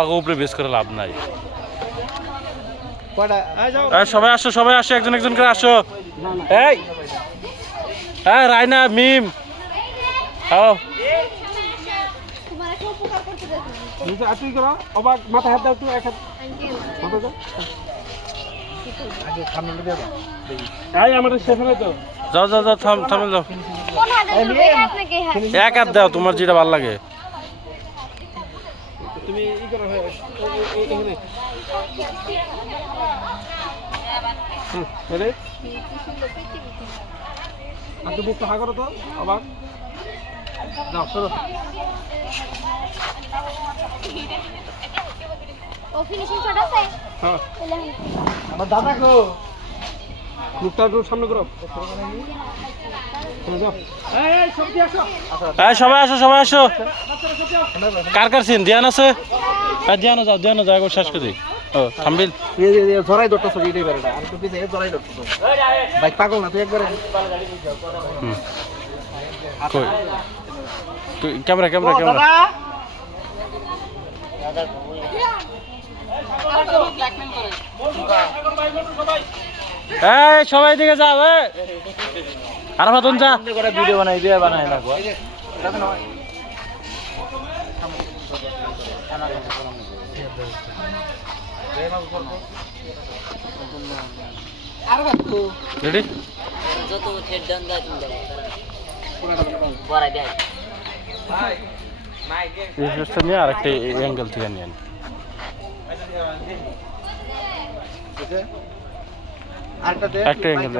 আগে উপরে বেশ করে লাভ নাই। সবাই আসো, সবাই আসো, একজন একজন করে আসো। এই হ্যাঁ রায়না মিম আও তুই করো অবাক মাথা হাত দাও, তুই এক হাত মাথা দাও আগে সামনে দিয়ে দাও। এই আমাদের সেখানে তো যাও যাও যাও, থামে যাও। এক হাত দাও, তোমার যেটা ভালো লাগে। তুমি ই করো এখানে রে আর তো বুকটা হা করো তো অবাক যাও সরো। ও ফিনিশিং শট আছে? হ্যাঁ আমার দাদা গো মুখটা একটু সামনে করো। এই সবজি আসো, এই সবাই আসো, সবাই আসো। কার কার সিন ধ্যান আছে? ধ্যানো যাও, ধ্যানো যাও, একবার শেষ করে দিই। ও থামবিল জরাই ধরতো ছবি এটাই বেরোটা আর একটু পিছিয়ে জরাই ধরতো বাইক পাগল না তুই একবারে কই তুই ক্যামেরা ক্যামেরা ক্যামেরা এই সবাই দিকে যাও। আর ভাতন যা ভিডিও বানাই দিয়ে বানাই না রেডি যত ছেড় দেন দেয় তুমি বড়াই দেয় এই জিনিসটা নিয়ে আরেকটা অ্যাঙ্গেল থেকে নিয়ে আনি। একটা অ্যাঙ্গেল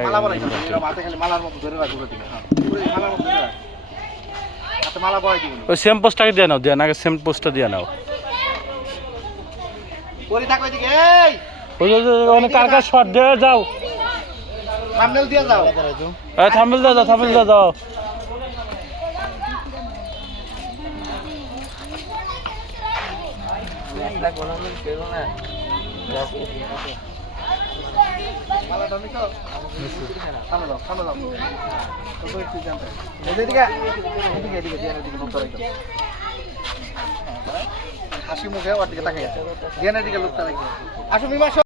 ওই সেম পোস্টটাকে দিয়ে নাও, দিয়ে আগে সেম পোস্টটা দিয়ে নাও। অনেক কার কার শট দিয়ে যাও, থাম্বনেল দিয়ে যাও থাম্বনেল দিয়ে যাও, থাম্বনেল দিয়ে যাও। হাসি মুখে ওর দিকে তাকিয়ে দিকে লোকটা আসো